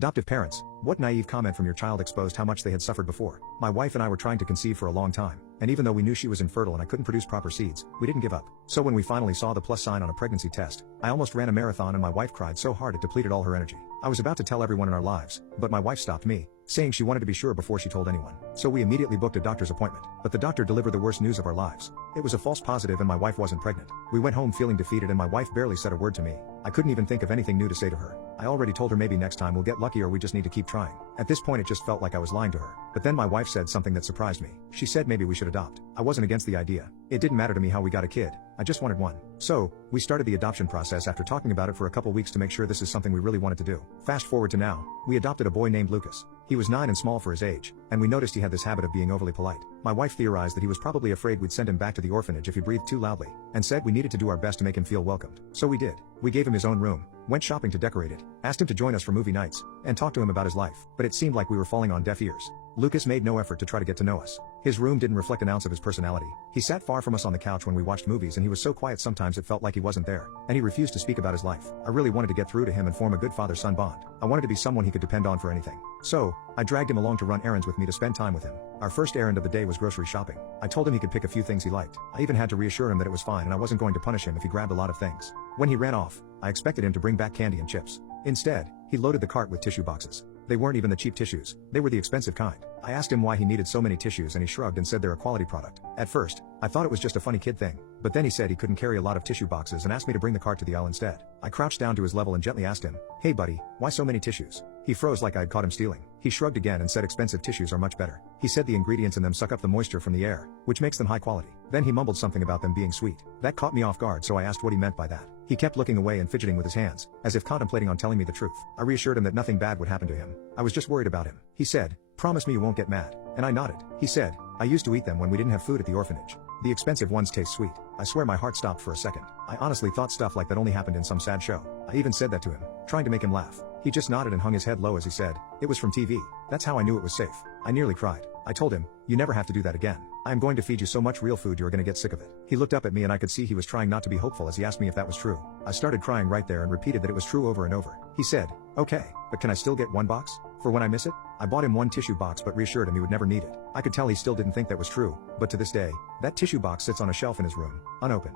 Adoptive parents, what naive comment from your child exposed how much they had suffered before. My wife and I were trying to conceive for a long time, and even though we knew she was infertile and I couldn't produce proper seeds, we didn't give up. So when we finally saw the plus sign on a pregnancy test, I almost ran a marathon and my wife cried so hard it depleted all her energy. I was about to tell everyone in our lives, but my wife stopped me, saying she wanted to be sure before she told anyone. So we immediately booked a doctor's appointment. But the doctor delivered the worst news of our lives. It was a false positive and my wife wasn't pregnant. We went home feeling defeated and my wife barely said a word to me. I couldn't even think of anything new to say to her. I already told her maybe next time we'll get lucky or we just need to keep trying. At this point it just felt like I was lying to her. But then my wife said something that surprised me. She said maybe we should adopt. I wasn't against the idea. It didn't matter to me how we got a kid. I just wanted one. So, we started the adoption process after talking about it for a couple weeks to make sure this is something we really wanted to do. Fast forward to now, we adopted a boy named Lucas. He was 9 and small for his age, and we noticed he had this habit of being overly polite. My wife theorized that he was probably afraid we'd send him back to the orphanage if he breathed too loudly, and said we needed to do our best to make him feel welcomed. So we did. We gave him his own room, went shopping to decorate it, asked him to join us for movie nights, and talked to him about his life. But it seemed like we were falling on deaf ears. Lucas made no effort to try to get to know us. His room didn't reflect an ounce of his personality. He sat far from us on the couch when we watched movies and he was so quiet sometimes it felt like he wasn't there. And he refused to speak about his life. I really wanted to get through to him and form a good father-son bond. I wanted to be someone he could depend on for anything. So, I dragged him along to run errands with me to spend time with him. Our first errand of the day was grocery shopping. I told him he could pick a few things he liked. I even had to reassure him that it was fine and I wasn't going to punish him if he grabbed a lot of things. When he ran off, I expected him to bring back candy and chips. Instead, he loaded the cart with tissue boxes. They weren't even the cheap tissues, they were the expensive kind. I asked him why he needed so many tissues and he shrugged and said they're a quality product. At first, I thought it was just a funny kid thing, but then he said he couldn't carry a lot of tissue boxes and asked me to bring the cart to the aisle instead. I crouched down to his level and gently asked him, "Hey buddy, why so many tissues?" He froze like I'd caught him stealing. He shrugged again and said expensive tissues are much better. He said the ingredients in them suck up the moisture from the air, which makes them high quality. Then he mumbled something about them being sweet. That caught me off guard, so I asked what he meant by that. He kept looking away and fidgeting with his hands, as if contemplating on telling me the truth. I reassured him that nothing bad would happen to him. I was just worried about him. He said, "Promise me you won't get mad." And I nodded. He said, "I used to eat them when we didn't have food at the orphanage. The expensive ones taste sweet." I swear my heart stopped for a second. I honestly thought stuff like that only happened in some sad show. I even said that to him, trying to make him laugh. He just nodded and hung his head low as he said, "It was from TV. That's how I knew it was safe." I nearly cried. I told him, "You never have to do that again. I am going to feed you so much real food you're gonna get sick of it." He looked up at me and I could see he was trying not to be hopeful as he asked me if that was true. I started crying right there and repeated that it was true over and over. He said, "Okay, but can I still get one box? For when I miss it?" I bought him one tissue box but reassured him he would never need it. I could tell he still didn't think that was true, but to this day, that tissue box sits on a shelf in his room, unopened.